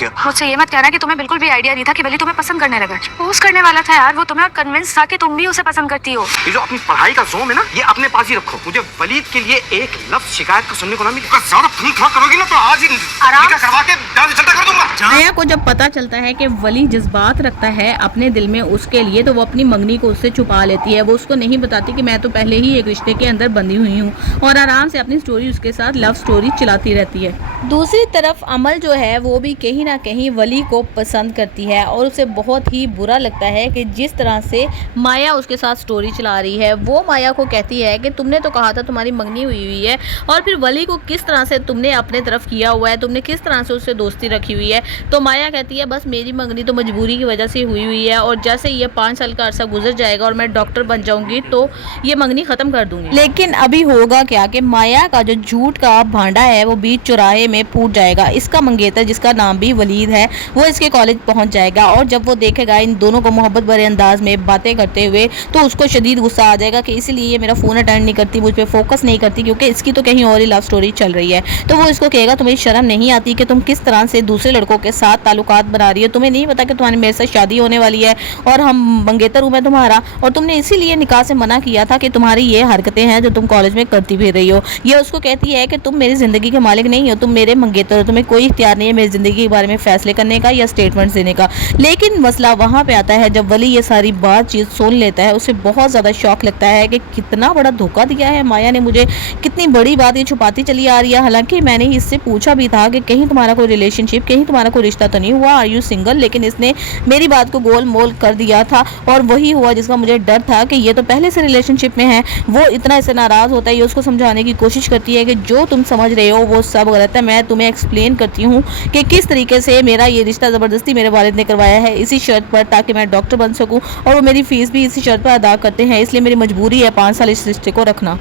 गया। मुझसे ये मत कहना कि तुम्हें बिल्कुल भी आइडिया नहीं था कि वली तुम्हें पसंद करने लगा। पोस्ट करने वाला था यार वो तुम्हें, और कन्विंस था कि तुम भी उसे पसंद करती हो। ये जो अपनी पढ़ाई का जोम है ना, ये अपने पास ही रखो। मुझे वलीद के लिए एक लफ्ज शिकायत का सुनने को ना मिले। अगर ज्यादा खून खराब करोगी ना तो आज ही निकाह करवा के जान से चलता कर दूंगा। माया को जब पता चलता है कि वली जज्बात रखता है अपने दिल में उसके लिए, तो वो अपनी मंगनी को उससे छुपा लेती है। वो उसको नहीं बताती कि मैं तो पहले ही एक रिश्ते के अंदर बंधी हुई हूँ, और आराम से अपनी स्टोरी उसके साथ लव स्टोरी चलाती रहती है। दूसरी तरफ अमल जो है वो भी कहीं ना कहीं वली को पसंद करती है, और उसे बहुत ही बुरा लगता है कि जिस तरह से माया उसके साथ स्टोरी चला रही है। वो माया को कहती है कि तुमने तो कहा था तुम्हारी मंगनी हुई है, और फिर वली को किस तरह से तुमने अपने तरफ किया हुआ है, तुमने किस तरह से उससे दोस्ती रखी हुई है। तो माया कहती है बस मेरी मंगनी तो मजबूरी की वजह से हुई है, और जैसे ये 5 साल का अरसा गुजर जाएगा और मैं डॉक्टर बन जाऊंगी तो ये मंगनी खत्म कर दूंगी। लेकिन अभी होगा क्या कि माया का जो झूठ का भांडा है वो बीच चौराहे में फूट जाएगा। इसका मंगेतर, जिसका नाम भी वलीद है, वो इसके कॉलेज पहुंच जाएगा, और जब वो देखेगा इन दोनों को मोहब्बत भरे अंदाज में बातें करते हुए तो उसको शदीद गुस्सा आ जाएगा कि इसीलिए ये मेरा फ़ोन अटेंड नहीं करती, मुझ पर फोकस नहीं करती, क्योंकि इसकी तो कहीं और ही लव स्टोरी चल रही है। तो वो इसको कहेगा तुम्हें शर्म नहीं आती कि तुम किस तरह से दूसरे लड़कों के साथ ताल्लुकात बना रही हो, तुम्हें नहीं पता कि तुम्हारी मेरे साथ शादी होने वाली है और हम मंगेतर हूँ मैं तुम्हारा, और तुमने इसीलिए निकाह से मना किया था कि तुम्हारी ये हरकतें हैं जो तुम कॉलेज में करती फिर रही हो। ये उसको कहती है कि तुम मेरी ज़िंदगी के मालिक नहीं हो, तुम मेरे मंगेतर हो, तुम्हें कोई इख्तियार नहीं है मेरी ज़िंदगी के बारे में फैसले करने का या स्टेटमेंट्स देने का। लेकिन मसला वहाँ पे आता है जब वली ये सारी बातचीत सुन लेता है, उसे बहुत ज़्यादा शौक लगता है कि कितना बड़ा धोखा दिया है माया ने मुझे, कितनी बड़ी बात ये छुपाती चली आ रही है। हालांकि मैंने इससे पूछा भी था कि कहीं तुम्हारा कोई रिलेशनशिप, कहीं तुम्हारा कोई रिश्ता तो नहीं हुआ, आर यू सिंगल, लेकिन इसने मेरी बात को गोल मोल कर दिया था, और वही हुआ जिसका मुझे डर था कि ये तो पहले से रिलेशनशिप में है। वो इतना इससे नाराज़ होता है, ये उसको समझाने की कोशिश करती है कि जो तुम समझ रहे हो वो सब गलत है, मैं तुम्हें एक्सप्लेन करती हूँ कि किस तरीके से मेरा ये रिश्ता ज़बरदस्ती मेरे वालिद ने करवाया है इसी शर्त पर ताकि मैं डॉक्टर बन सकूँ, और वो मेरी फ़ीस भी इसी शर्त पर अदा करते हैं, इसलिए मेरी मजबूरी है 5 साल इस रिश्ते को रखना।